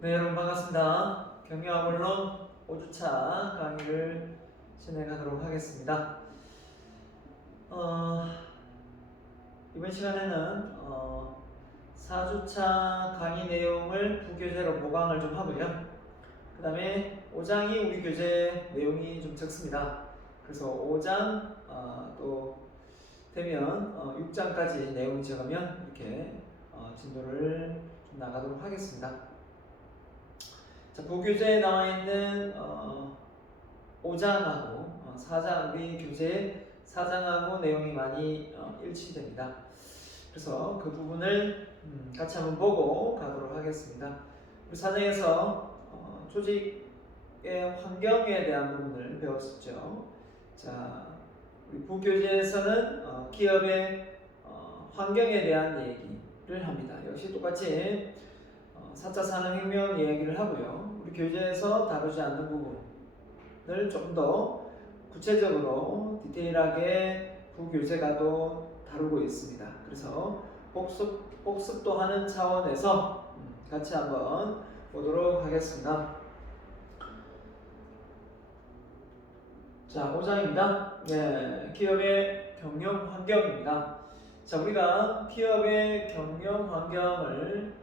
네, 여러분 반갑습니다. 경영학원론 5주차 강의를 진행하도록 하겠습니다. 이번 시간에는 4주차 강의 내용을 부교재로 보강을 좀 하고요. 그 다음에 5장이 우리 교재 내용이 좀 적습니다. 그래서 5장 또 되면 6장까지 내용이 적으면 이렇게 진도를 좀 나가도록 하겠습니다. 자, 부교재에 나와 있는 5장하고 4장, 우리 교재 4장하고 내용이 많이 일치됩니다. 그래서 그 부분을 같이 한번 보고 가도록 하겠습니다. 우리 4장에서 조직의 환경에 대한 부분을 배웠었죠. 자, 우리 부교재에서는 기업의 환경에 대한 얘기를 합니다. 역시 똑같이 4차 산업혁명 이야기를 하고요. 우리 교재에서 다루지 않는 부분을 좀 더 구체적으로 디테일하게 부교재가 또 다루고 있습니다. 그래서 복습도 하는 차원에서 같이 한번 보도록 하겠습니다. 자, 5장입니다. 네, 기업의 경영 환경입니다. 자, 우리가 기업의 경영 환경을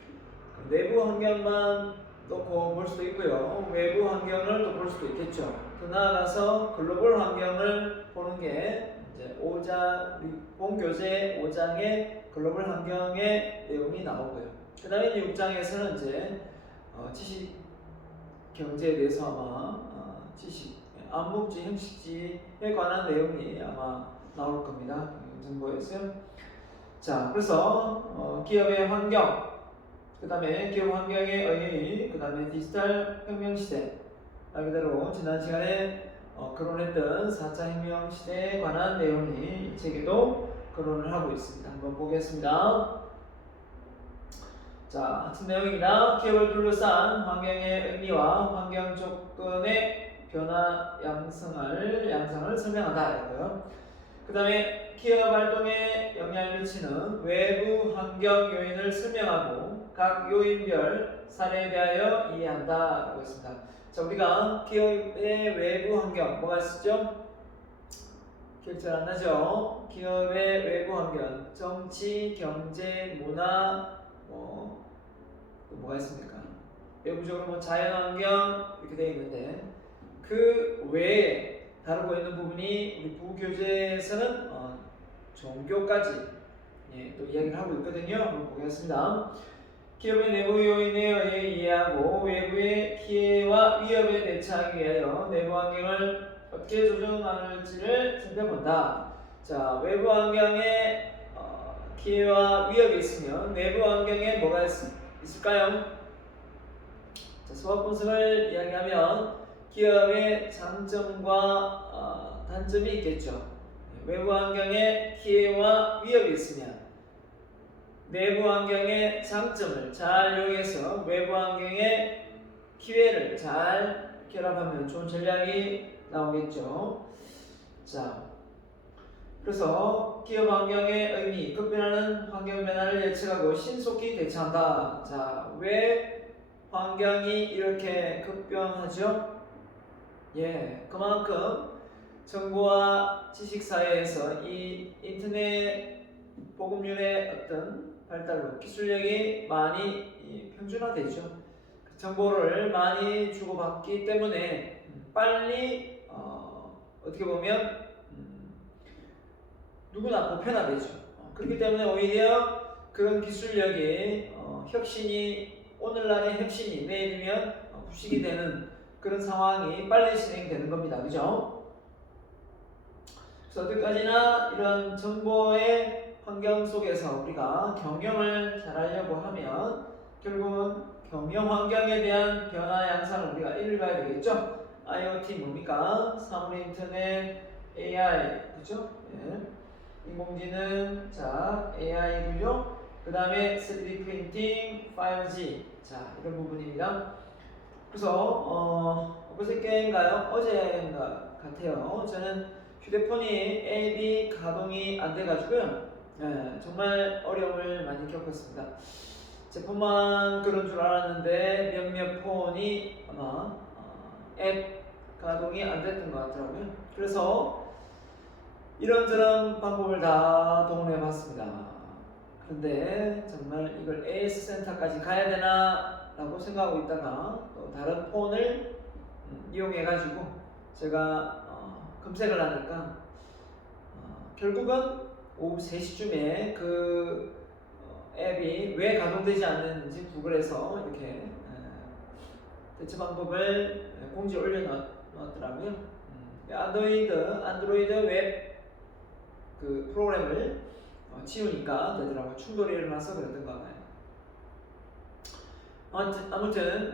내부 환경만 놓고 볼 수도 있고요. 외부 환경을 또 볼 수도 있겠죠. 더 나아가서 글로벌 환경을 보는 게 이제 5장, 우리 본교재 5장의 글로벌 환경의 내용이 나오고요. 그 다음에 6장에서는 이제 지식 경제에 대해서 아마 지식, 암묵지, 형식지에 관한 내용이 아마 나올 겁니다. 정보에서요. 자, 그래서 기업의 환경, 그 다음에 기업 환경의 의의, 그 다음에 디지털 혁명 시대, 말 그대로 지난 시간에 거론했던 4차 혁명 시대에 관한 내용이 이 책에도 거론을 하고 있습니다. 한번 보겠습니다. 자, 같은 내용입니다. 기업을 둘러싼 환경의 의미와 환경 조건의 변화 양상을 설명한다. 이거요. 그 다음에 기업 활동에 영향을 미치는 외부 환경 요인을 설명하고 각 요인별 사례에 대하여 이해한다 라고 했습니다. 자, 우리가 기업의 외부 환경 뭐가 있었죠? 기억 잘 안 나죠? 기업의 외부 환경, 정치, 경제, 문화, 뭐가 있습니까? 외부적으로 뭐 자연환경 이렇게 되어 있는데 그 외에 다루고 있는 부분이 우리 부교재에서는 종교까지 또 이야기를 하고 있거든요. 한번 보겠습니다. 기업의 내부 요인에 의해 이해하고 외부의 피해와 위협에 대처하기 위하여 내부 환경을 어떻게 조정하는지를 살펴본다. 자, 외부 환경에 피해와 위협이 있으면 내부 환경에 뭐가 있을까요? 자, 수학 분석을 이야기하면 기업의 장점과 단점이 있겠죠. 외부 환경에 피해와 위협이 있으면 내부 환경의 장점을 잘 이용해서 외부 환경의 기회를 잘 결합하면 좋은 전략이 나오겠죠. 자, 그래서 기업 환경의 의미, 급변하는 환경 변화를 예측하고 신속히 대처한다. 자, 왜 환경이 이렇게 급변하죠? 그만큼 정보와 지식 사회에서 이 인터넷 보급률의 어떤 발달로 기술력이 많이 평준화되죠. 정보를 많이 주고받기 때문에 빨리 어떻게 보면 누구나 보편화되죠. 그렇기 때문에 오히려 그런 기술력이 혁신이 오늘날의 혁신이 내일이면 부식이 되는 그런 상황이 빨리 진행되는 겁니다. 그죠? 그래서 어디까지나 이런 정보의 환경 속에서 우리가 경영을 잘하려고 하면 결국은 경영 환경에 대한 변화 양상을 우리가 읽어야 되겠죠? IoT 뭡니까? 사물 인터넷, AI, 그죠? 인공지능, 자, AI고요. 그 다음에 3D 프린팅, 5G, 자, 이런 부분입니다. 그래서 어저께인가요? 어제인가 같아요. 저는 휴대폰이 앱이 가동이 안 돼가지고요. 정말 어려움을 많이 겪었습니다. 제품만 그런 줄 알았는데 몇몇 폰이 아마 앱 가동이 안 됐던 것 같더라고요. 그래서 이런저런 방법을 다 동원해 봤습니다. 그런데 정말 이걸 AS 센터까지 가야 되나 라고 생각하고 있다가 또 다른 폰을 이용해 가지고 제가 검색을 하니까 결국은 오후 3시쯤에 그 앱이 왜 가동되지 않는지 구글에서 이렇게 대처 방법을 공지에 올려놨더라고요. 안드로이드 웹 그 프로그램을 지우니까 되더라고요. 충돌이 일어나서 그랬던 거 같아요. 아무튼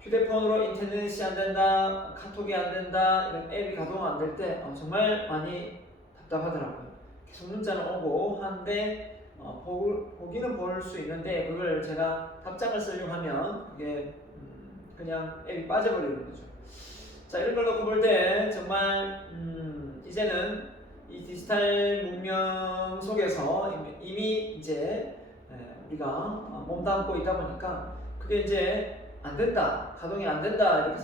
휴대폰으로 인터넷이 안 된다, 카톡이 안 된다, 이런 앱이 가동 안 될 때 정말 많이 답답하더라고요. 계속 문자는 오고 하는데 보기는 볼 수 있는데 그걸 제가 답장을 쓰려고 하면 그게 그냥 앱이 빠져버리는 거죠. 자, 이런 걸 놓고 볼 때 정말 이제는 이 디지털 문명 속에서 이미 이제 우리가 몸담고 있다 보니까 그게 이제 안 된다, 가동이 안 된다 이렇게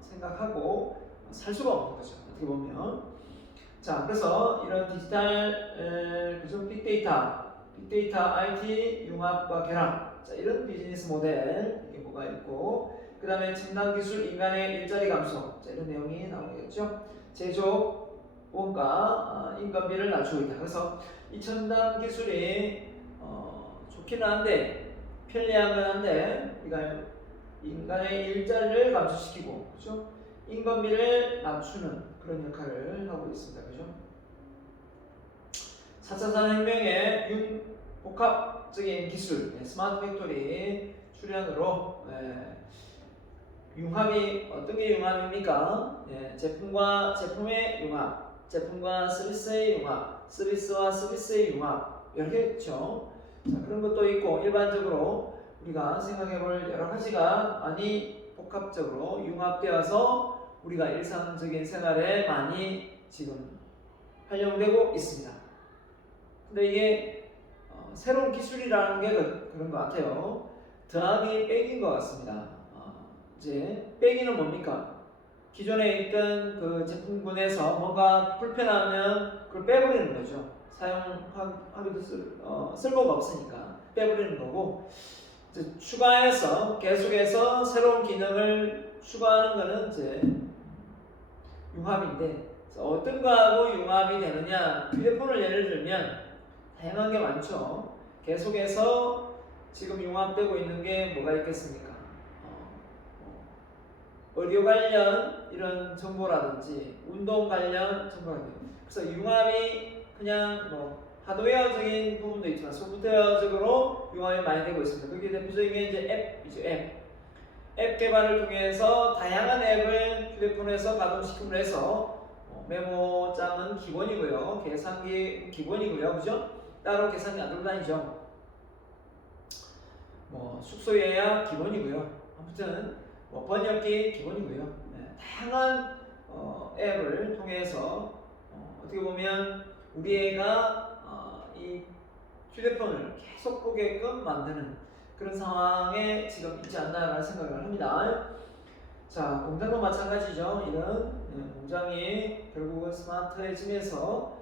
생각하고 살 수가 없는 거죠. 어떻게 보면. 자, 그래서 이런 디지털 그중 빅데이터, IT 융합과 결합, 자, 이런 비즈니스 모델 이게 뭐가 있고, 그 다음에 첨단 기술 인간의 일자리 감소, 자, 이런 내용이 나오겠죠. 제조 원가 인건비를 낮추고 있다. 그래서 이 첨단 기술이 좋기는 한데 편리한 건 한데 우리가 인간의 일자리를 감소시키고, 그렇죠? 인건비를 낮추는 그런 역할을 하고 있습니다. 그죠? 4차 산업혁명의 복합적인 기술, 스마트 팩토리 출현으로 융합이 어떤 게 융합입니까? 제품과 제품의 융합, 제품과 서비스의 융합, 서비스와 서비스의 융합 이렇게 있죠. 자, 그런 것도 있고 일반적으로 우리가 생각해볼 여러 가지가 많이 복합적으로 융합되어서 우리가 일상적인 생활에 많이 지금 활용되고 있습니다. 근데 이게 새로운 기술이라는 게 그런 것 같아요. 더하기 빼기인 것 같습니다. 이제 빼기는 뭡니까? 기존에 있던 그 제품군에서 뭔가 불편하면 그걸 빼버리는 거죠. 사용하기도 쓸모가 없으니까 빼버리는 거고, 추가해서 계속해서 새로운 기능을 추가하는 거는 이제 융합인데, 어떤 거하고 융합이 되느냐? 휴대폰을 예를 들면 다양한 게 많죠. 계속해서 지금 융합되고 있는 게 뭐가 있겠습니까? 의료 관련 이런 정보라든지 운동 관련 정보라든지, 그래서 융합이 그냥 뭐 하드웨어적인 부분도 있지만 소프트웨어적으로 융합이 많이 되고 있습니다. 그게 대표적인 게 이제 앱이죠. 앱 개발을 통해서 다양한 앱을 휴대폰에서 가동시킴을 해서 메모장은 기본이고요, 계산기 기본이고요, 그죠? 따로 계산기 안 들고 다니죠. 뭐 숙소 예약 기본이고요. 아무튼 번역기 기본이고요. 다양한 앱을 통해서 어떻게 보면 우리 애가 이 휴대폰을 계속 보게끔 만드는 그런 상황에 지금 있지 않나라는 생각을 합니다. 자, 공장도 마찬가지죠. 이런 공장이 결국은 스마트해지면서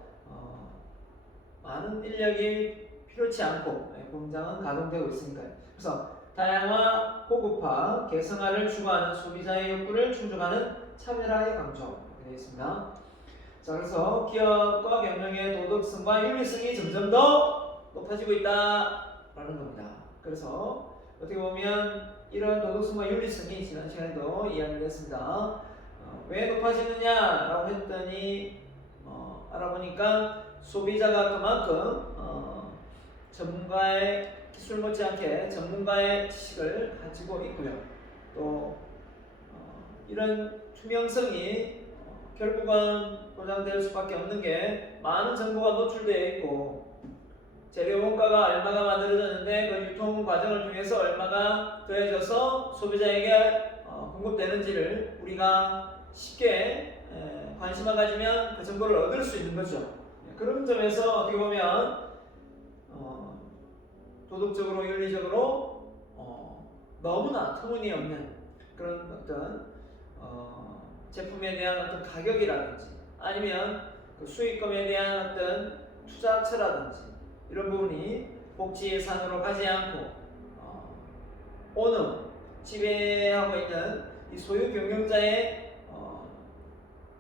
많은 인력이 필요치 않고 공장은 가동되고 있으니까요. 그래서 다양화, 고급화, 개성화를 추구하는 소비자의 욕구를 충족하는 차별화의 강조 이렇게 되어 있습니다. 자, 그래서 기업과 경영의 도덕성과 윤리성이 점점 더 높아지고 있다라는 겁니다. 그래서 어떻게 보면 이런 도덕성과 윤리성이 지난 시간에도 이야기를 했습니다. 왜 높아지느냐라고 했더니 알아보니까 소비자가 그만큼 전문가의 기술 못지않게 전문가의 지식을 가지고 있고요. 또 이런 투명성이 결국은 보장될 수밖에 없는 게 많은 정보가 노출되어 있고 재료 원가가 얼마가 만들어졌는데 그 유통 과정을 통해서 얼마가 더해져서 소비자에게 공급되는지를 우리가 쉽게 관심을 가지면 그 정보를 얻을 수 있는 거죠. 그런 점에서 어떻게 보면 도덕적으로 윤리적으로 너무나 터무니없는 그런 어떤 제품에 대한 어떤 가격이라든지 아니면 그 수익금에 대한 어떤 투자처라든지 이런 부분이 복지 예산으로 가지 않고 오너 지배하고 있는 이 소유 경영자의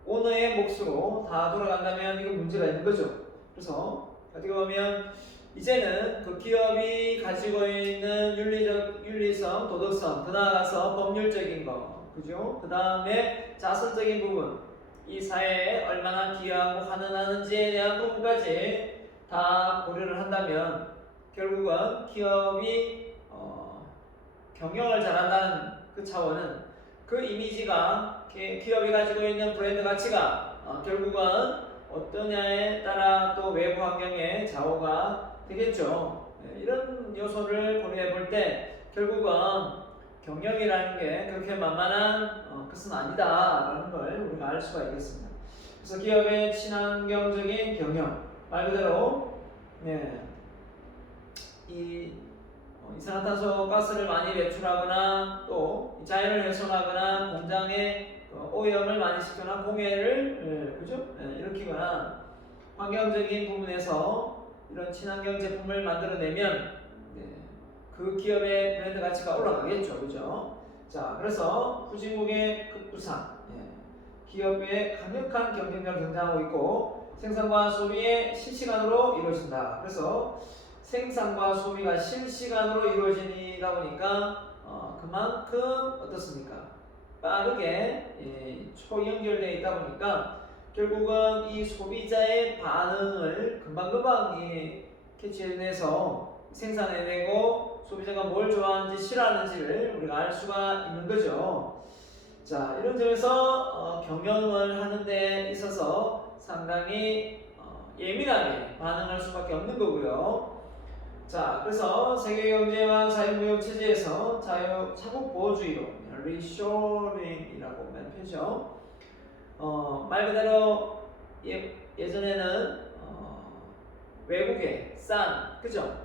오너의 몫으로 다 돌아간다면 이거 문제가 있는 거죠. 그래서 어떻게 보면 이제는 그 기업이 가지고 있는 윤리성, 도덕성, 더 나아가서 법률적인 거, 그죠? 그 다음에 자선적인 부분, 이 사회에 얼마나 기여하고 환원하는지에 대한 부분까지 다 고려를 한다면 결국은 기업이 경영을 잘한다는 그 차원은 그 이미지가 기업이 가지고 있는 브랜드 가치가 결국은 어떠냐에 따라 또 외부 환경의 좌우가 되겠죠. 이런 요소를 고려해 볼 때 결국은 경영이라는 게 그렇게 만만한 것은 아니다라는 걸 우리가 알 수가 있겠습니다. 그래서 기업의 친환경적인 경영 말 그대로 이 이산화탄소 가스를 많이 배출하거나 또 자연을 훼손하거나 공장에 오염을 많이 시키거나 공해를 그죠? 일으키거나 환경적인 부분에서 이런 친환경 제품을 만들어내면 그 기업의 브랜드 가치가 올라가겠죠, 그죠? 자, 그래서 후진국의 급부상, 기업의 강력한 경쟁력을 등장하고 있고 생산과 소비의 실시간으로 이루어진다. 그래서 생산과 소비가 실시간으로 이루어지다 보니까 그만큼 어떻습니까? 빠르게 초연결되어 있다 보니까 결국은 이 소비자의 반응을 금방금방 캐치해내서 생산해내고 소비자가 뭘 좋아하는지 싫어하는지를 우리가 알 수가 있는 거죠. 자, 이런 점에서 경영을 하는 데 있어서 상당히 예민하게 반응할 수밖에 없는 거고요. 자, 그래서 세계경제와 자유무역 체제에서 자국보호주의로 리쇼링이라고 표현죠. 말 그대로 예전에는 외국에 싼 그죠?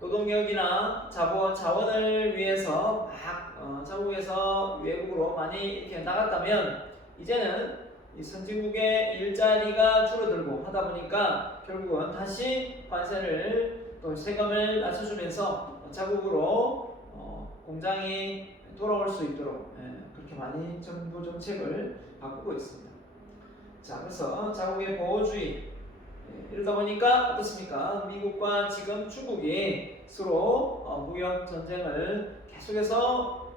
노동력이나 자원을 위해서 막 자국에서 외국으로 많이 이렇게 나갔다면 이제는 이 선진국의 일자리가 줄어들고 하다 보니까 결국은 다시 관세를 또 세금을 낮춰주면서 자국으로 공장이 돌아올 수 있도록 그렇게 많이 정부 정책을 바꾸고 있습니다. 자, 그래서 자국의 보호주의 이러다 보니까 어떻습니까? 미국과 지금 중국이 서로 무역 전쟁을 계속해서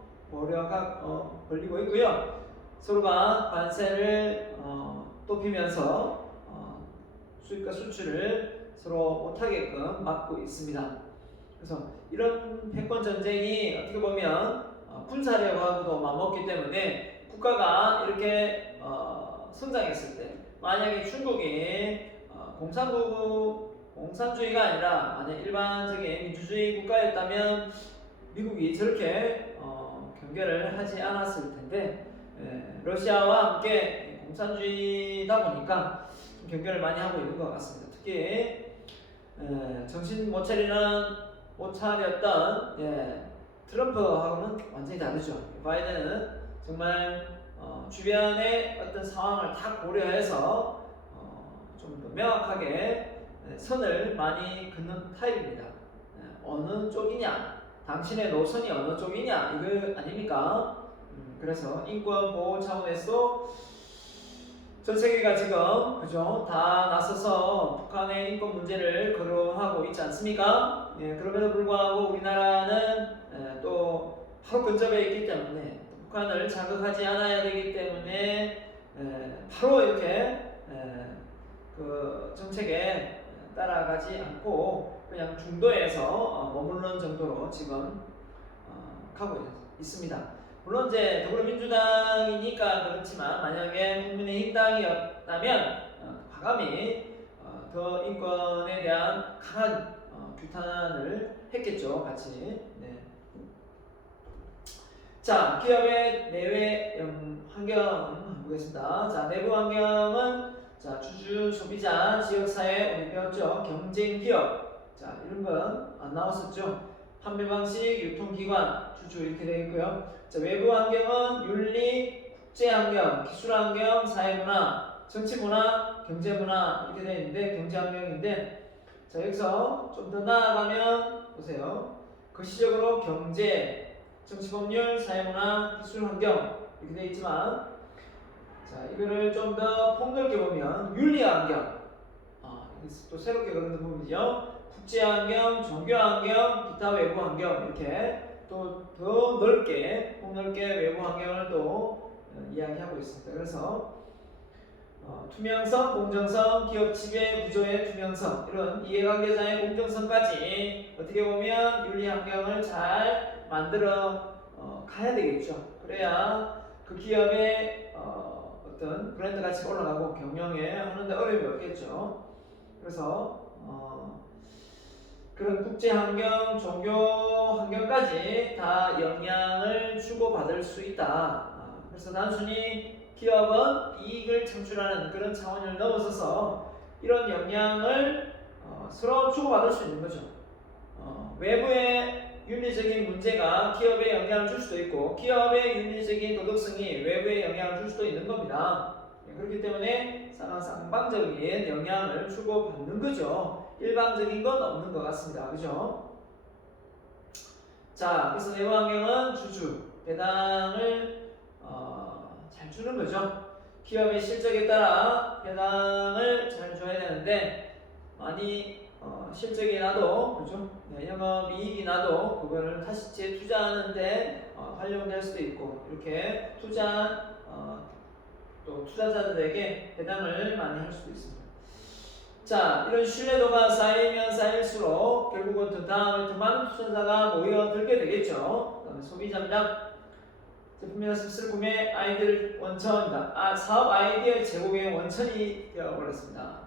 벌이고 있고요. 서로가 관세를 높이면서 수입과 수출을 서로 못하게끔 막고 있습니다. 그래서 이런 패권 전쟁이 어떻게 보면 군사력하고도 맞먹기 때문에 국가가 이렇게 성장했을 때 만약에 중국이 공산주의가 아니라 만약 일반적인 민주주의 국가였다면 미국이 저렇게 경계를 하지 않았을 텐데 러시아와 함께 공산주의다 보니까 좀 경계를 많이 하고 있는 것 같습니다. 특히 정신 못 차렸던 트럼프하고는 완전히 다르죠. 바이든은 정말 주변의 어떤 상황을 다 고려해서 좀 더 명확하게 선을 많이 긋는 타입입니다. 어느 쪽이냐, 당신의 노선이 어느 쪽이냐 이거 아닙니까? 그래서 인권 보호 차원에서 전 세계가 지금 그죠 다 나서서 북한의 인권 문제를 거론하고 있지 않습니까? 그럼에도 불구하고 우리나라는 또 바로 근접해 있기 때문에 북한을 자극하지 않아야 되기 때문에 바로 이렇게 그 정책에 따라가지 않고 그냥 중도에서 머무르는 정도로 지금 가고 있습니다. 물론 이제 더불어민주당이니까 그렇지만 만약에 국민의힘 당이었다면 과감히 더 인권에 대한 강한 규탄을 했겠죠, 같이. 자, 기업의 내외 환경 보겠습니다. 자, 내부 환경은 자, 주주, 소비자, 지역사회 우리 배웠죠. 경쟁 기업, 자, 이런 건 안 나왔었죠. 판매 방식, 유통기관, 주주 이렇게 되어 있고요. 자, 외부 환경은 윤리, 국제 환경, 기술 환경, 사회문화, 정치문화, 경제문화 이렇게 되어 있는데 경제 환경인데 자, 여기서 좀 더 나아가면 보세요. 거시적으로 경제, 정치법률, 사회문화, 기술 환경 이렇게 되어 있지만 자, 이거를 좀 더 폭넓게 보면 윤리 환경 또 새롭게 그런 부분이죠. 국제 환경, 종교 환경, 기타 외부 환경 이렇게 또 더 넓게 폭넓게 외부 환경을 또 이야기하고 있습니다. 그래서 투명성, 공정성, 기업 지배 구조의 투명성 이런 이해관계자의 공정성까지 어떻게 보면 윤리 환경을 잘 만들어 가야 되겠죠. 그래야 그 기업의 어떤 브랜드 가치가 올라가고 경영에 하는데 어려움이 없겠죠. 그래서 그런 국제 환경, 종교 환경까지 다 영향을 주고받을 수 있다. 그래서 단순히 기업은 이익을 창출하는 그런 차원을 넘어서서 이런 영향을 서로 주고받을 수 있는 거죠. 외부의 윤리적인 문제가 기업에 영향을 줄 수도 있고 기업의 윤리적인 도덕성이 외부에 영향을 줄 수도 있는 겁니다. 그렇기 때문에 쌍방적인 영향을 주고받는 거죠. 일방적인 건 없는 것 같습니다. 그죠? 자, 그래서 내부 환경은 주주, 배당을 잘 주는 거죠. 기업의 실적에 따라 배당을 잘 줘야 되는데 많이 실적이 나도 그죠? 네, 영업이익이 나도 그거를 다시 재투자하는데 활용될 수도 있고 이렇게 투자 또 투자자들에게 배당을 많이 할 수도 있습니다. 자, 이런 신뢰도가 쌓이면 쌓일수록 결국은 더 다음에 더 많은 투자자가 모여들게 되겠죠. 그다음에 소비 전략, 제품이나 서비스를 구매 아이디어를 원천이다. 사업 아이디어 제공의 원천이 되어버렸습니다.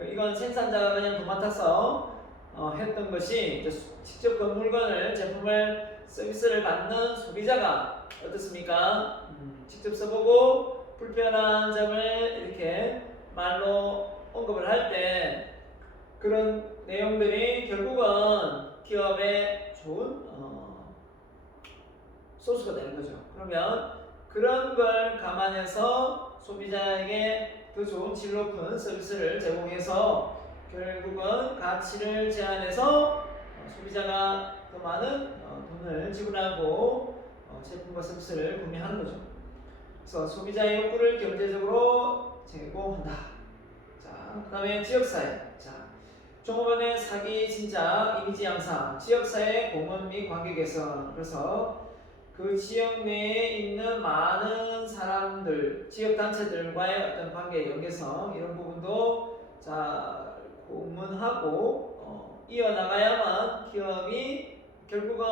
이건 생산자가 그냥 도맡아서 했던 것이 직접 그 물건을, 제품을, 서비스를 받는 소비자가 어떻습니까? 직접 써보고 불편한 점을 이렇게 말로 언급을 할 때 그런 내용들이 결국은 기업에 좋은 소스가 되는 거죠. 그러면 그런 걸 감안해서 소비자에게 더 좋은 질 높은 서비스를 제공해서 결국은 가치를 제한해서 소비자가 더 많은 돈을 지불하고 제품과 서비스를 구매하는 거죠. 그래서 소비자의 욕구를 경제적으로 제공한다. 자, 그 다음에 지역사회. 자, 종업원의 사기 진짜 이미지 양상, 지역사회 공헌 및 관계 개선. 그래서 그 지역 내에 있는 많은 사람들, 지역 단체들과의 어떤 관계 연계성 이런 부분도 자 고문하고 이어나가야만 기업이 결국은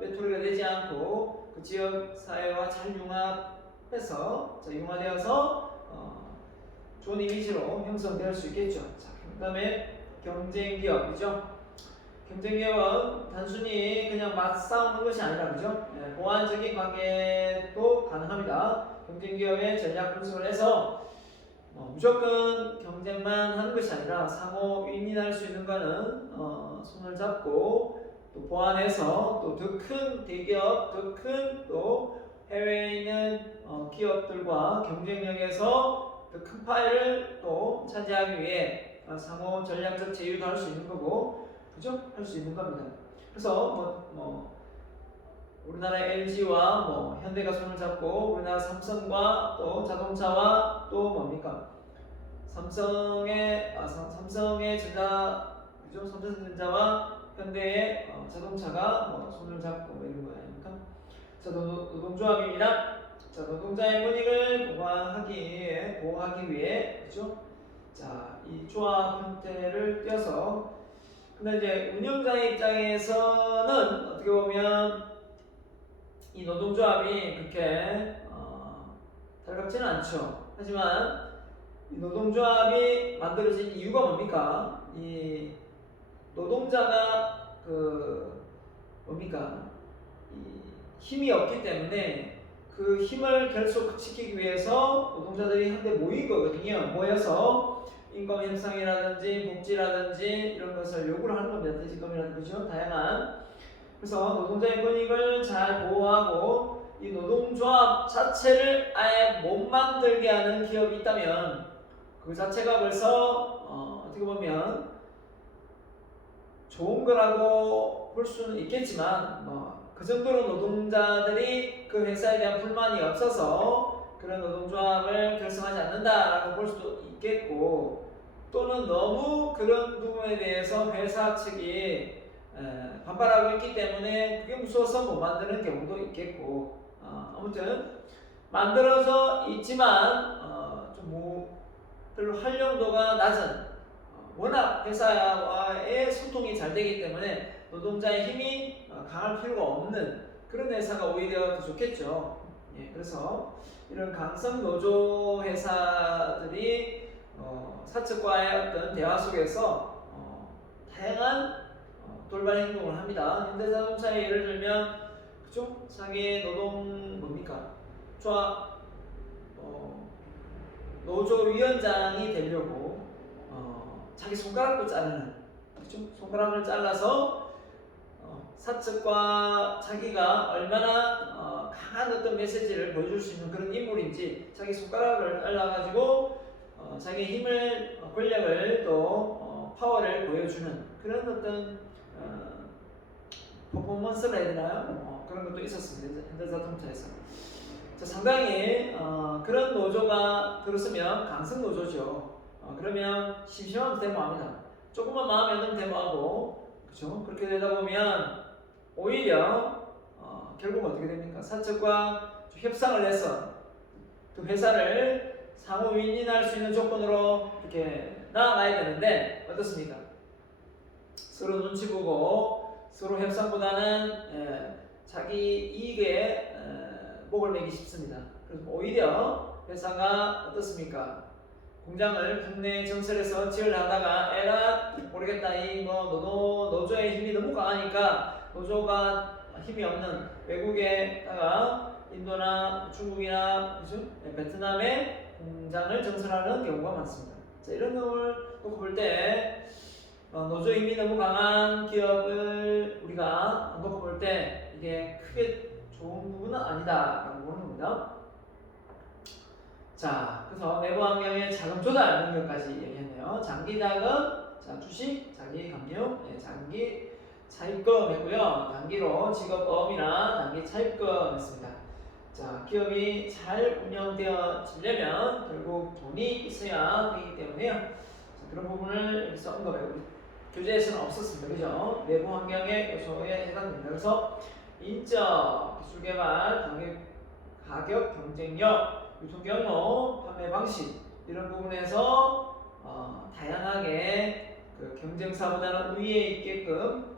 외톨이가 되지 않고 그 지역 사회와 잘 융합해서 융화되어서 좋은 이미지로 형성될 수 있겠죠. 자, 그다음에 경쟁 기업이죠. 경쟁기업은 단순히 그냥 맞싸우는 것이 아니라 그죠? 네, 보완적인 관계도 가능합니다. 경쟁기업의 전략 분석을 해서 무조건 경쟁만 하는 것이 아니라 상호 윈윈할 수 있는 거는 손을 잡고 또 보완해서 또 더 큰 대기업, 더 큰 또 해외에 있는 기업들과 경쟁력에서 더 큰 파일을 또 차지하기 위해 상호 전략적 제휴도 할 수 있는 거고 그죠? 할 수 있는 겁니다. 그래서 우리나라의 LG와 현대가 손을 잡고 우리나라 삼성과 또 자동차와 또 뭡니까? 삼성의 그죠? 삼성전자와 현대의 자동차가 손을 잡고 이런 거 아닙니까? 자, 노동조합입니다. 자, 노동자의 권익을 보호하기 위해 그죠? 자, 이 조합 형태를 띄어서 근데 이제 운영자의 입장에서는 어떻게 보면 이 노동조합이 그렇게 달갑지는 않죠. 하지만 이 노동조합이 만들어진 이유가 뭡니까? 이 노동자가 이 힘이 없기 때문에 그 힘을 결속시키기 위해서 노동자들이 한데 모인 거거든요. 모여서 임금 협상이라든지 복지라든지 이런 것을 요구를 하는 겁니다. 퇴직금이라든지 그죠? 다양한. 그래서 노동자의 권익을 잘 보호하고 이 노동조합 자체를 아예 못 만들게 하는 기업이 있다면 그 자체가 벌써 어떻게 보면 좋은 거라고 볼 수는 있겠지만 그 정도로 노동자들이 그 회사에 대한 불만이 없어서 그런 노동조합을 결성하지 않는다라고 볼 수도 있겠고 또는 너무 그런 부분에 대해서 회사 측이 반발하고 있기 때문에 그게 무서워서 못 만드는 경우도 있겠고 아무튼 만들어져 있지만 좀 별로 활용도가 낮은 워낙 회사와의 소통이 잘 되기 때문에 노동자의 힘이 강할 필요가 없는 그런 회사가 오히려 더 좋겠죠. 예, 그래서 이런 강성 노조 회사들이 사측과의 어떤 대화 속에서 다양한 돌발 행동을 합니다. 현대자동차의 예를 들면 그죠? 자기의 노동 노조위원장이 되려고 자기 손가락도 자르는 그죠? 손가락을 잘라서 사측과 자기가 얼마나 강한 어떤 메시지를 보여줄 수 있는 그런 인물인지 자기 손가락을 잘라가지고 자기 힘을 권력을 또 파워를 보여주는 그런 어떤 퍼포먼스라 해야 되나요? 그런 것도 있었습니다. 현대자동차에서. 자, 상당히 그런 노조가 들었으면 강성 노조죠. 그러면 심심하면 데모합니다. 조금만 마음에 안 들면 데모하고 그렇죠? 그렇게 되다 보면 오히려 결국 어떻게 됩니까? 사측과 협상을 해서 그 회사를 상호 윈윈할 수 있는 조건으로 이렇게 나아가야 되는데 어떻습니까? 서로 눈치 보고 서로 협상보다는 자기 이익에 목을 매기 쉽습니다. 그래서 오히려 회사가 어떻습니까? 공장을 국내 정설에서 지으려다가 에라 모르겠다 이 노조의 힘이 너무 강하니까 노조가 힘이 없는 외국에다가 인도나 중국이나 그죠? 베트남에 공장을 정설하는 경우가 많습니다. 자, 이런 걸 놓고 볼 때 노조 힘이 너무 강한 기업을 우리가 놓고 볼 때 이게 크게 좋은 부분은 아니다라고 보는 겁니다. 자, 그래서 내부 환경의 자금 조달 능력까지 얘기했네요. 장기 자금, 자, 주식, 장기 금융, 장기 차입금 했고요. 단기로 직업보험이나 단기 차입금 했습니다. 자, 기업이 잘 운영되어지려면 결국 돈이 있어야 되기 때문에요. 자, 그런 부분을 여기서 언급해요. 교재에서는 없었습니다. 그죠? 내부 환경의 요소에 해당됩니다. 그래서 인적, 기술개발, 가격, 경쟁력, 유통경로, 판매 방식 이런 부분에서 다양하게 그 경쟁사보다는 우위에 있게끔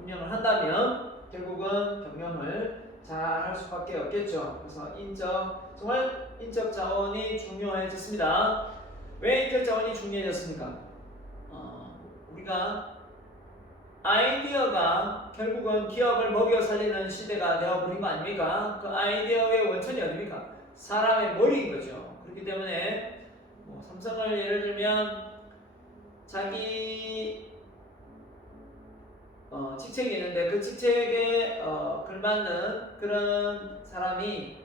운영을 한다면 결국은 경영을 잘 할 수밖에 없겠죠. 그래서 정말 인적 자원이 중요해졌습니다. 왜 인적 자원이 중요해졌습니까? 우리가 아이디어가 결국은 기업을 먹여 살리는 시대가 되어버린 거 아닙니까? 그 아이디어의 원천이 어디입니까? 사람의 머리인 거죠. 그렇기 때문에 삼성을 예를 들면 자기 직책이 있는데 그 직책에 걸맞는 그런 사람이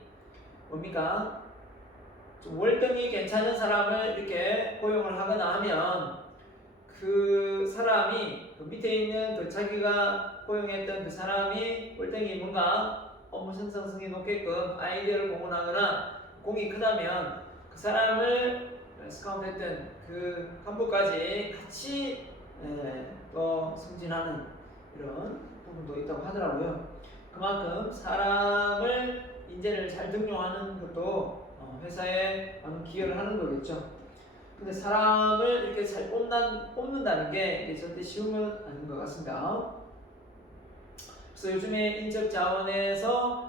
뭡니까? 좀 월등히 괜찮은 사람을 이렇게 고용을 하거나 하면 그 사람이 그 밑에 있는 그 자기가 고용했던 그 사람이 월등히 뭔가 업무 생산성이 높게끔 아이디어를 공헌하거나 공이 크다면 그 사람을 스카우트했던 그 간부까지 같이 또 승진하는 이런 부분도 있다고 하더라고요. 그만큼 사람을 인재를 잘 등용하는 것도 회사에 많은 기여를 하는 거겠죠. 근데 사람을 이렇게 잘 뽑는다는 게 절대 쉬운 건 아닌 것 같습니다. 그래서 요즘에 인적 자원에서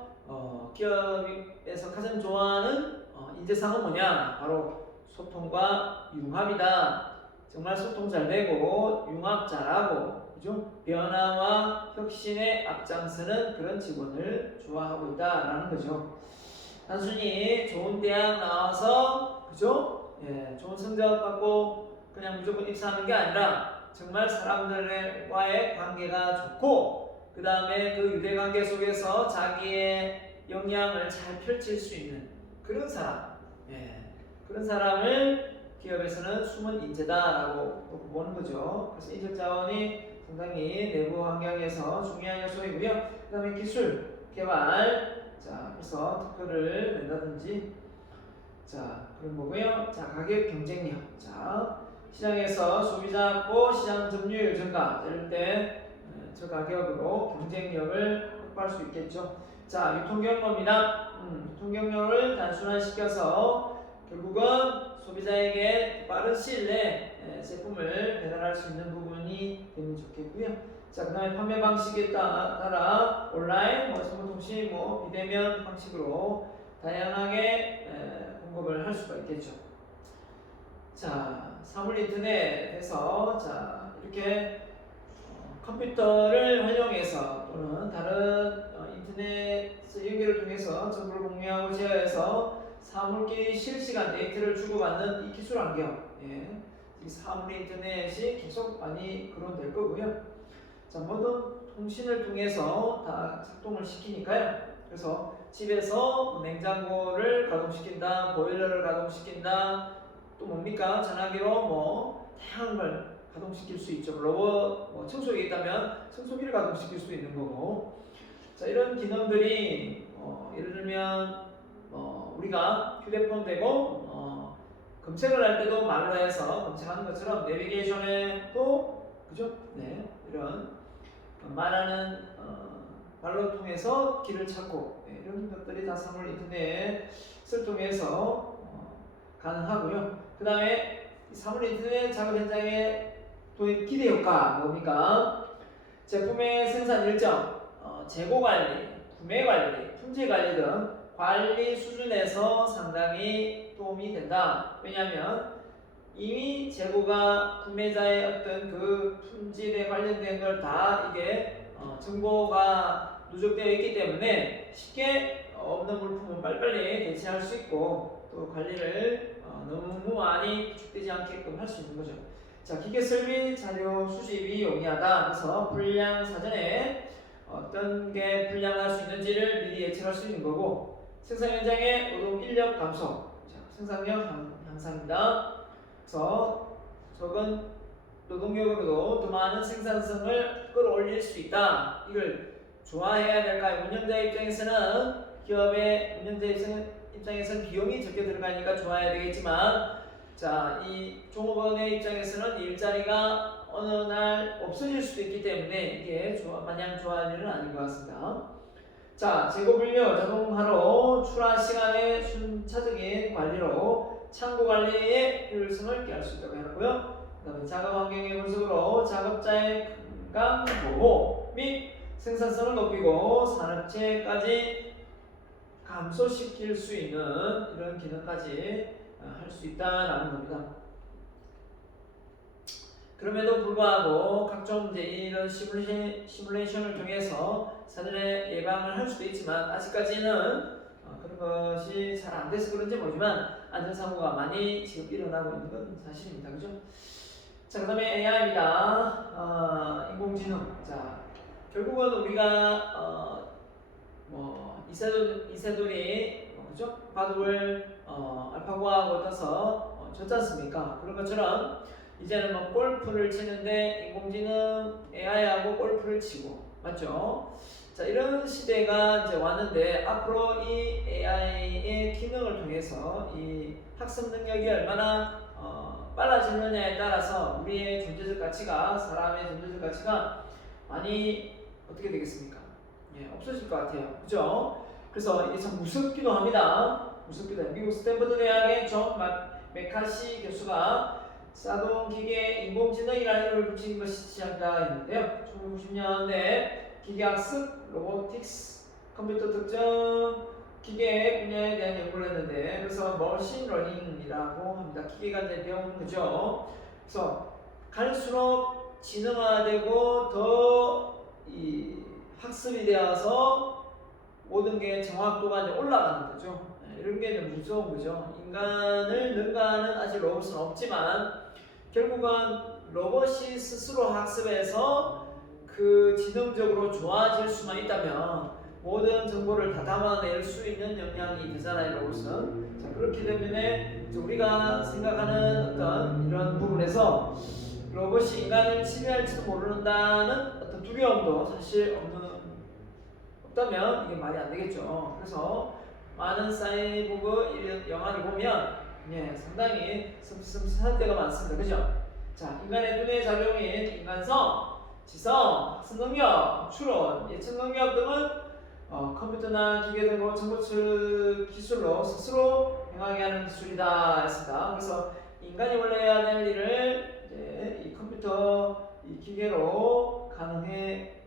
기업에서 가장 좋아하는 인재상은 뭐냐? 바로 소통과 융합이다. 정말 소통 잘 되고 융합 잘하고 그죠? 변화와 혁신에 앞장서는 그런 직원을 좋아하고 있다라는 거죠. 단순히 좋은 대학 나와서 그죠? 좋은 성적 받고 그냥 무조건 입사하는 게 아니라 정말 사람들과의 관계가 좋고 그 다음에 그 유대관계 속에서 자기의 역량을 잘 펼칠 수 있는 그런 사람, 그런 사람을 기업에서는 숨은 인재다라고 보는 거죠. 그래서 인적 자원이 상당히 내부 환경에서 중요한 요소이고요. 그 다음에 기술, 개발, 자, 그래서 특허를 낸다든지, 자, 그런 거고요. 자, 가격 경쟁력, 자, 시장에서 소비자 확보, 시장 점유율 증가, 이럴 때 저 가격으로 경쟁력을 확보할 수 있겠죠. 자, 유통 경로입니다. 유통 경로를 단순화시켜서 결국은 소비자에게 빠른 시일 내에 제품을 배달할 수 있는 부분이 되면 좋겠고요. 자, 그 다음에 판매 방식에 따라 온라인, 정보통신, 비대면 방식으로 다양하게 공급을 할 수가 있겠죠. 자, 사물 인터넷에서 자, 이렇게 컴퓨터를 활용해서 또는 다른 인터넷 연결을 통해서 정보를 공유하고 제어해서 사물끼리 실시간 데이터를 주고받는 이 기술 환경, 이 사물 인터넷이 계속 많이 거론될 거고요. 자, 모든 통신을 통해서 다 작동을 시키니까요. 그래서 집에서 냉장고를 가동시킨다, 보일러를 가동시킨다, 또 뭡니까? 전화기로 다양한 걸 가동시킬 수 있죠. 로봇, 청소기 있다면 청소기를 가동시킬 수 있는 거고. 자, 이런 기능들이 예를 들면 우리가 휴대폰 대고 검색을 할 때도 말로 해서 검색하는 것처럼 내비게이션에도 그죠? 네, 이런 말하는 말로 통해서 길을 찾고 이런 것들이 다 사물 인터넷을 통해서 가능하고요. 그 다음에 사물 인터넷 작업 현장의 도입 기대 효과 뭡니까? 제품의 생산 일정, 재고 관리, 구매 관리, 품질 관리 등 관리 수준에서 상당히 도움이 된다. 왜냐하면 이미 재고가 구매자의 어떤 그 품질에 관련된 걸 다 이게 정보가 누적되어 있기 때문에 쉽게 없는 물품은 빨리빨리 대체할 수 있고 또 관리를 너무 많이 축되지 않게끔 할 수 있는 거죠. 자, 기계 설비 자료 수집이 용이하다. 그래서 불량 사전에 어떤 게 불량할 수 있는지를 미리 예측할 수 있는 거고 생산 현장의 노동 인력 감소, 자, 생산력 향상입니다. 그래서 적은 노동력으로도 더 많은 생산성을 끌어올릴 수 있다. 이걸 좋아해야 될까요? 운영자 입장에서는 기업의 운영자 입장에서는 비용이 적게 들어가니까 좋아야 되겠지만 자, 이 종업원의 입장에서는 일자리가 어느 날 없어질 수도 있기 때문에 이게 마냥 좋아할 일은 아닌 것 같습니다. 자, 재고 분류 자동화로 출하 시간의 순차적인 관리로 창고 관리의 효율성을 기할 수 있다고 했고요. 그 다음에 작업 환경의 분석으로 작업자의 건강 보호 및 생산성을 높이고 산업체까지 감소시킬 수 있는 이런 기능까지 할 수 있다라는 겁니다. 그럼에도 불구하고 각종 이제 이런 시뮬레이션을 통해서 사전에 예방을 할 수도 있지만 아직까지는 그런 것이 잘 안 돼서 그런지 모르지만 안전사고가 많이 지금 일어나고 있는 건 사실입니다. 그죠? 자, 그 다음에 AI입니다. 인공지능. 자, 결국은 우리가 이세돌이 그죠? 바둑을 알파고하고 떠서 졌지 않습니까? 그런 것처럼 이제는 골프를 치는데 인공지능 AI하고 골프를 치고 맞죠? 자, 이런 시대가 이제 왔는데 앞으로 이 AI의 기능을 통해서 이 학습 능력이 얼마나 빨라지느냐에 따라서 우리의 존재적 가치가 사람의 존재적 가치가 많이 어떻게 되겠습니까? 없어질 것 같아요. 그죠? 그래서 이게 참 무섭기도 합니다. 무섭기도 해요. 미국 스탠퍼드 대학의 존 메카시 교수가 자동기계 인공지능이라는 이름을 붙인 것이 시작이다 했는데요. 1990년대 기계학습, 로보틱스, 컴퓨터 특정 기계 분야에 대한 연구를 했는데 그래서 머신 러닝이라고 합니다. 기계가 이제 배우는 거죠. 그래서 갈수록 지능화되고 더 이 학습이 되어서 모든 게 정확도가 이제 올라가는 거죠. 이런 게 좀 무서운 거죠. 인간을 능가하는 아직 로봇은 없지만 결국은 로봇이 스스로 학습해서 그 지능적으로 좋아질 수만 있다면 모든 정보를 다 담아낼 수 있는 역량이 되잖아요, 로봇은. 자, 그렇기 때문에 우리가 생각하는 어떤 이런 부분에서 로봇이 인간을 침해할지도 모른다는 어떤 두려움도 사실 없다면 이게 말이 안 되겠죠. 그래서 많은 사이보그 영화를 보면 상당히 섬찟한 때가 많습니다. 그죠? 자, 인간의 두뇌 작용인 인간성, 지성, 학습 능력, 추론, 예측 능력 등은 컴퓨터나 기계 등으로 정보 기술로 스스로 행하게 하는 기술이다 했습니다. 그래서 인간이 원래 해야 될 일을 이제 이 컴퓨터, 이 기계로 가능해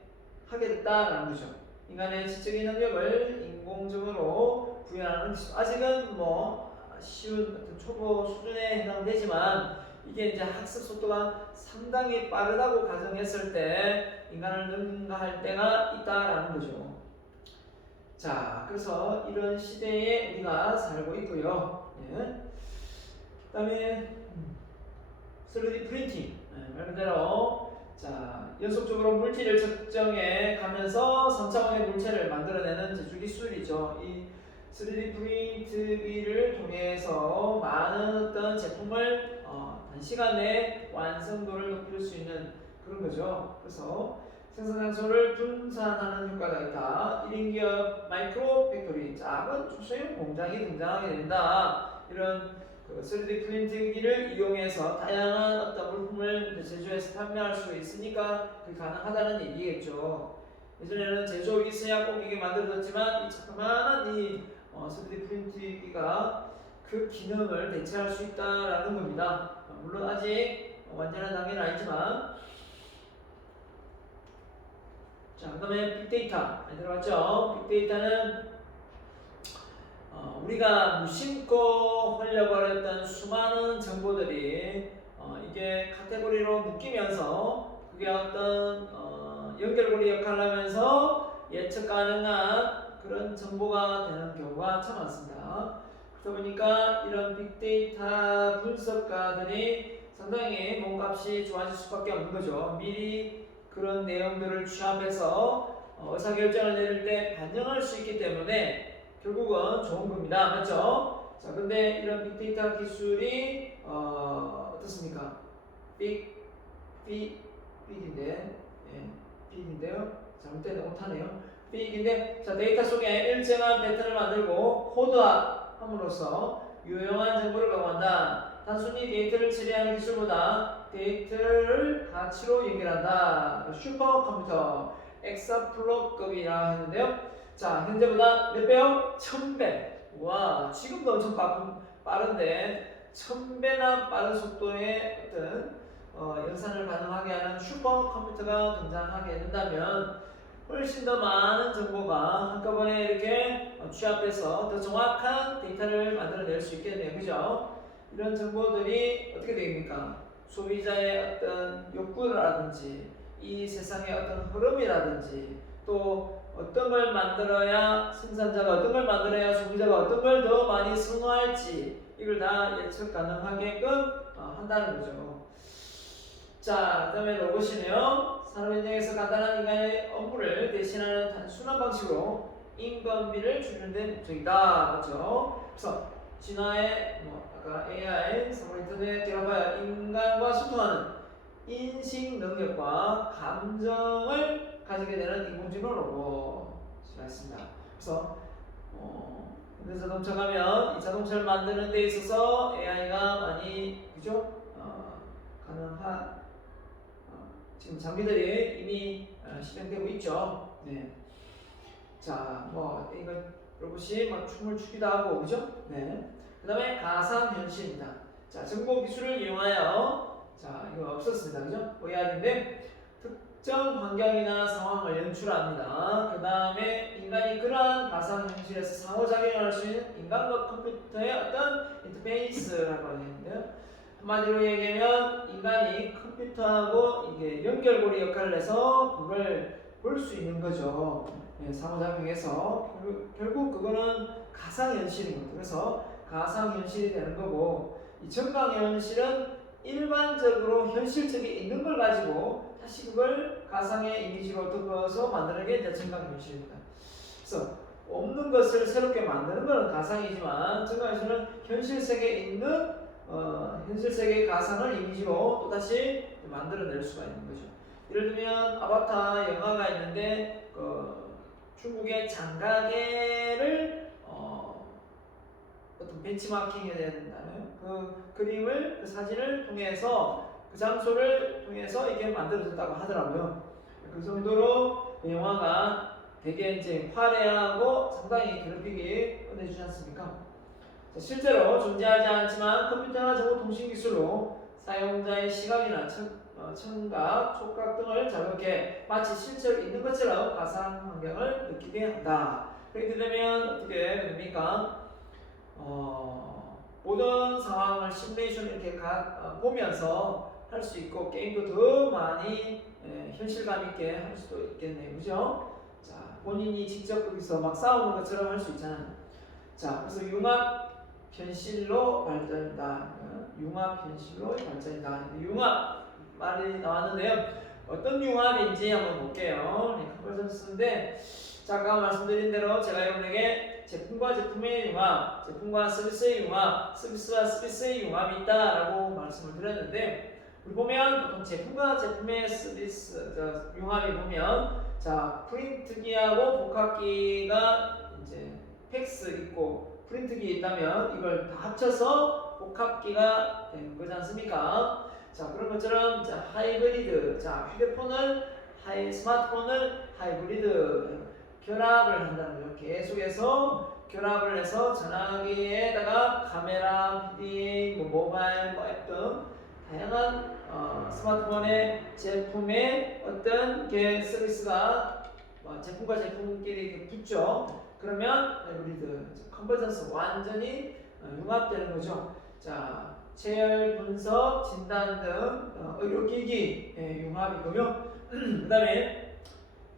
하게 됐다라는 거죠. 인간의 지적인 능력을 인공적으로 구현하는 기술. 아직은 뭐 쉬운 어떤 초보 수준에 해당되지만 이게 이제 학습 속도가 상당히 빠르다고 가정했을 때 인간을 능가할 때가 있다라는 거죠. 자, 그래서 이런 시대에 우리가 살고 있고요. 예. 그다음에 3D 프린팅, 말 그대로 자, 연속적으로 물질을 측정해 가면서 3차원의 물체를 만들어내는 제조 기술이죠. 이 3D 프린트기를 통해서 많은 어떤 제품을 단시간 내에 완성도를 높일 수 있는 그런 거죠. 그래서 생산 장소를 분산하는 효과가 있다. 1인 기업 마이크로 팩토리, 작은 초소형 공장이 등장하게 된다. 이런 3D 프린트기를 이용해서 다양한 어떤 물품을 제조해서 판매할 수 있으니까 그게 가능하다는 얘기겠죠. 예전에는 제조업이 있어야 꼭 이게 만들어졌지만 이 자그마한 이 3D 프린트기가 그 기능을 대체할 수 있다라는 겁니다. 물론 아직 완전한 단계는 아니지만. 자, 그 다음에 빅데이터 들어갔죠. 빅데이터는 우리가 무심코 흘려버렸던 수많은 정보들이 이게 카테고리로 묶이면서 그게 어떤 연결고리 역할을 하면서 예측 가능한 그런 정보가 되는 경우가 참 많습니다. 그러다 보니까 이런 빅데이터 분석가들이 상당히 몸값이 좋아질 수밖에 없는 거죠. 미리 그런 내용들을 취합해서 의사결정을 내릴 때 반영할 수 있기 때문에 결국은 좋은 겁니다. 맞죠? 자, 근데 이런 빅데이터 기술이 어떻습니까? 빅인데, 빅인데요. 잘못된 오타네요. 빅인데, 자, 데이터 속에 일정한 패턴을 만들고 코드함으로써 유용한 정보를 가공한다. 단순히 데이터를 처리하는 기술보다 데이터를 가치로 연결한다. 슈퍼컴퓨터, 엑사플로급이라 했는데요. 자, 현재보다 몇 배요? 1000배. 와, 지금도 엄청 빠른데 1000배나 빠른 속도의 어떤 연산을 가능하게 하는 슈퍼컴퓨터가 등장하게 된다면 훨씬 더 많은 정보가 한꺼번에 이렇게 취합돼서 더 정확한 데이터를 만들어낼 수 있겠네요. 그죠? 이런 정보들이 어떻게 됩니까? 소비자의 어떤 욕구라든지 이 세상의 어떤 흐름이라든지 또 어떤 걸 만들어야 생산자가 어떤 걸 만들어야 소비자가 어떤 걸 더 많이 선호할지 이걸 다 예측 가능하게끔 한다는 거죠. 자, 그 다음에 로봇이네요. 산업 현장에서 간단한 인간의 업무를 대신하는 단순한 방식으로 인건비를 줄이는 목적이다. 그렇죠? 그래서 진화의 아까 AI, 인터넷 결합하여 인간과 소통하는 인식 능력과 감정을 가지게 되는 인공지능 로봇이라 했습니다. 그래서 현대자동차 가면 이 자동차를 만드는 데 있어서 AI가 많이 그죠? 가능한 지금 장비들이 이미 실행되고 있죠. 네. 자, 이거 로봇이 막 춤을 추기도 하고 그죠? 네. 그다음에 가상현실입니다. 자, 정보 기술을 이용하여 자, 이거 없었습니다. 그죠? OER인데 특정 환경이나 상황을 연출합니다. 그 다음에 인간이 그러한 가상현실에서 상호작용할 수 있는 인간과 컴퓨터의 어떤 인터페이스라고 하는데요. 한마디로 얘기하면 인간이 컴퓨터하고 이게 연결고리 역할을 해서 그걸 볼 수 있는 거죠. 상호작용해서 결국 그거는 가상현실인 거죠. 그래서 가상현실이 되는 거고 이 정강현실은 일반적으로 현실적에 있는 걸 가지고 다시 그걸 가상의 이미지로 덮어서 만드는 게 이제 증강 현실입니다. 그래서 없는 것을 새롭게 만드는 것은 가상이지만 증강 현실은 현실 세계에 있는 현실 세계의 가상을 이미지로 또 다시 만들어낼 수가 있는 거죠. 예를 들면 아바타 영화가 있는데 중국의 장가게를 어떤 벤치마킹 해야 된다면 그 그림을 그 사진을 통해서 그 장소를 통해서 이게 만들어졌다고 하더라고요. 그 정도로 그 영화가 되게 이제 화려하고 상당히 괴롭히기 끝내주지 않습니까? 자, 실제로 존재하지 않지만 컴퓨터나 정보통신 기술로 사용자의 시각이나 청각, 촉각 등을 자극해 마치 실제로 있는 것처럼 가상 환경을 느끼게 한다. 그렇게 되면 어떻게 됩니까? 모든 상황을 시뮬레이션 이렇게 보면서 할 수 있고 게임도 더 많이 현실감 있게 할 수도 있겠네요. 그죠? 자, 본인이 직접 거기서 막 싸우는 것처럼 할 수 있잖아요. 자, 그래서 융합 현실로 발전이다. 융합 현실로 발전이다. 융합 말이 나왔는데요. 어떤 융합인지 한번 볼게요. 컨버전스인데 자, 아까 말씀드린 대로 제가 여러분에게 제품과 제품의 융합, 제품과 서비스의 융합, 서비스와 서비스의 융합이 있다라고 말씀을 드렸는데 우리 보면 보통 제품과 제품의 서비스 융합이 보면 자, 프린트기하고 복합기가 이제 팩스 있고 프린트기 있다면 이걸 다 합쳐서 복합기가 되는 거지 않습니까? 자, 그런 것처럼 자, 하이브리드, 자, 스마트폰을 하이브리드 결합을 한다는 거죠. 계속해서 결합을 해서 전화기에다가 카메라, PD, 모바일, 앱 등 다양한 스마트폰의 제품의 어떤 서비스가 제품과 제품끼리 붙죠. 그러면 하이브리드, 컨버전스 완전히 융합되는 거죠. 자, 체열 분석, 진단 등 의료기기 융합이고요. 그 다음에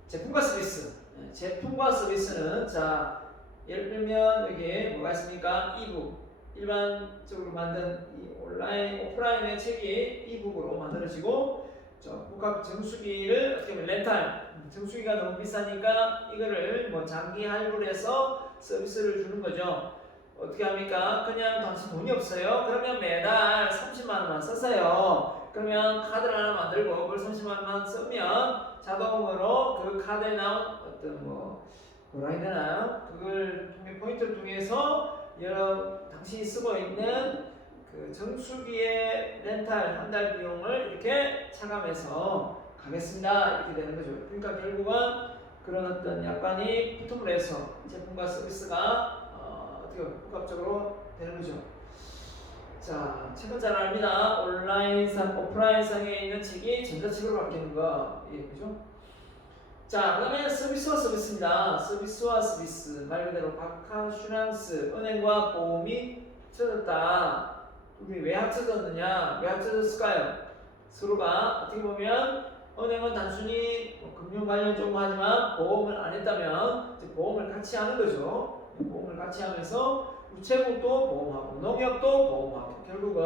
제품과 서비스. 제품과 서비스는 자, 예를 들면 여기 뭐가 있습니까? 이북. 일반적으로 만든 이 온라인, 오프라인의 책이 이북으로 만들어지고 복합 정수기를 어떻게 보면 렌탈. 정수기가 너무 비싸니까 이거를 뭐 장기 할부를 해서 서비스를 주는 거죠. 어떻게 합니까? 그냥 당신 돈이 없어요. 그러면 매달 30만 원만 썼어요. 그러면 카드를 하나 만들고 그걸 30만 원만 쓰면 자동으로 그 카드에 나온 어떤 뭐라 해야 되나요? 그걸 통해 포인트를 통해서 당신이 쓰고 있는 그 정수기의 렌탈 한 달 비용을 이렇게 차감해서 가겠습니다. 이렇게 되는 거죠. 그러니까 결국은 그런 어떤 약간이 붙음을 해서 제품과 서비스가 복합적으로 되는 거죠. 자, 책은 잘 압니다. 온라인상, 오프라인상에 있는 책이 전자책으로 바뀌는 거. 예, 그죠? 자, 그 다음에 서비스와 서비스입니다. 서비스와 서비스. 말 그대로 바카슈랑스, 은행과 보험이 합쳐졌다. 우리 왜 합쳐졌느냐? 왜 합쳐졌을까요? 서로가 어떻게 보면 은행은 단순히 금융 관련 조금 하지만 보험을 안 했다면 이제 보험을 같이 하는 거죠. 보험을 같이 하면서 우체국도 보험하고 농협도 보험하고 결국은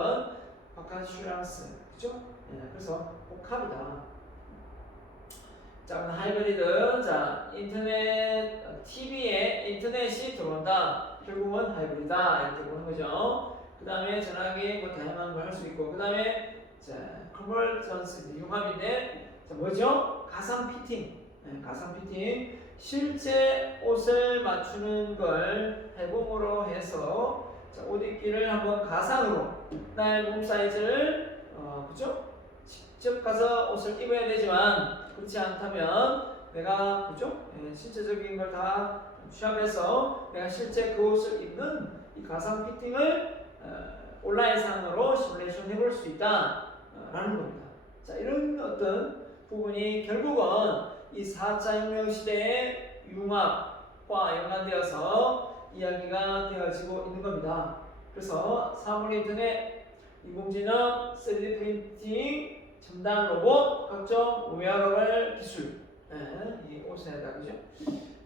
바카슈랑스, 그죠? 네, 그래서 복합이다. 자, 하이브리드. 자, 인터넷, TV에 인터넷이 들어온다. 결국은 하이브리드다. 이렇게 보는 거죠. 그 다음에 전화기 뭐 다양한 걸 할 수 있고, 그 다음에 자, 컨버전스 융합인데, 자, 뭐죠? 가상 피팅. 네, 가상 피팅. 실제 옷을 맞추는 걸 해봄으로 해서 자, 옷 입기를 한번 가상으로 나의 몸 사이즈를 그죠? 직접 가서 옷을 입어야 되지만 그렇지 않다면 내가 그죠? 신체적인 걸 다 취합해서 내가 실제 그 옷을 입는 이 가상 피팅을 온라인상으로 시뮬레이션 해볼 수 있다 라는 겁니다. 자, 이런 어떤 부분이 결국은 이 4차 혁명 시대의 융합과 연관되어서 이야기가 되어지고 있는 겁니다. 그래서 사물 인터넷, 인공지능, 3D 프린팅, 첨단 로봇, 각종 웨어러블 기술, 이 옷에다 그죠?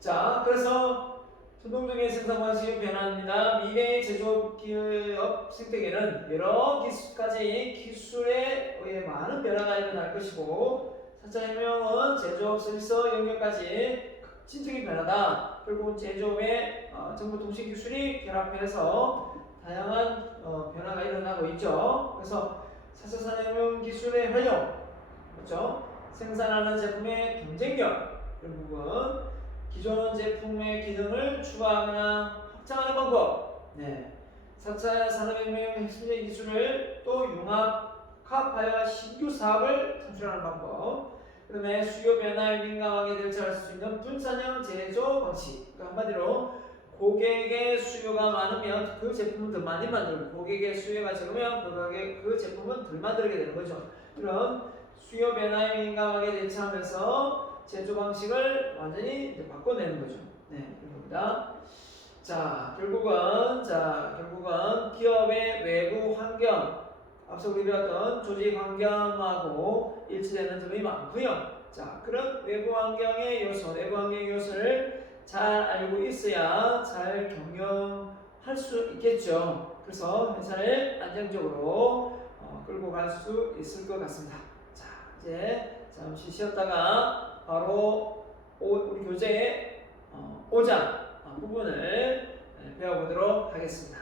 자, 그래서 수동적인 생산 방식의 변화입니다. 미래의 제조업 기업 생태계는 여러 가지 기술에 의해 많은 변화가 일어날 것이고 4차 혁명은 제조업 서비스 영역까지 극진적인 변화다. 결국은 제조업의 정보통신 기술이 결합해서 다양한 변화가 일어나고 있죠. 그래서 4차 산업혁명 기술의 활용, 그렇죠? 생산하는 제품의 경쟁력, 결국은 기존 제품의 기능을 추가하거나 확장하는 방법. 네. 4차 산업혁명의 핵심적인 기술을 또 융합하여 신규 사업을 창출하는 방법. 그 다음에 수요 변화에 민감하게 대처할 수 있는 분산형 제조 방식. 그러니까 한마디로 고객의 수요가 많으면 그 제품을 더 많이 만들고 고객의 수요가 적으면 그 제품은 덜 만들게 되는 거죠. 이런 수요 변화에 민감하게 대처하면서 제조 방식을 완전히 이제 바꿔내는 거죠. 네, 이겁니다. 결국은 기업의 외부 환경, 앞서 우리 배웠던 조직 환경하고 일치되는 점이 많고요. 그런 외부 환경의 요소를 잘 알고 있어야 잘 경영할 수 있겠죠. 그래서 회사를 안정적으로 끌고 갈 수 있을 것 같습니다. 이제 잠시 쉬었다가 바로 우리 교재의 5장 부분을 배워보도록 하겠습니다.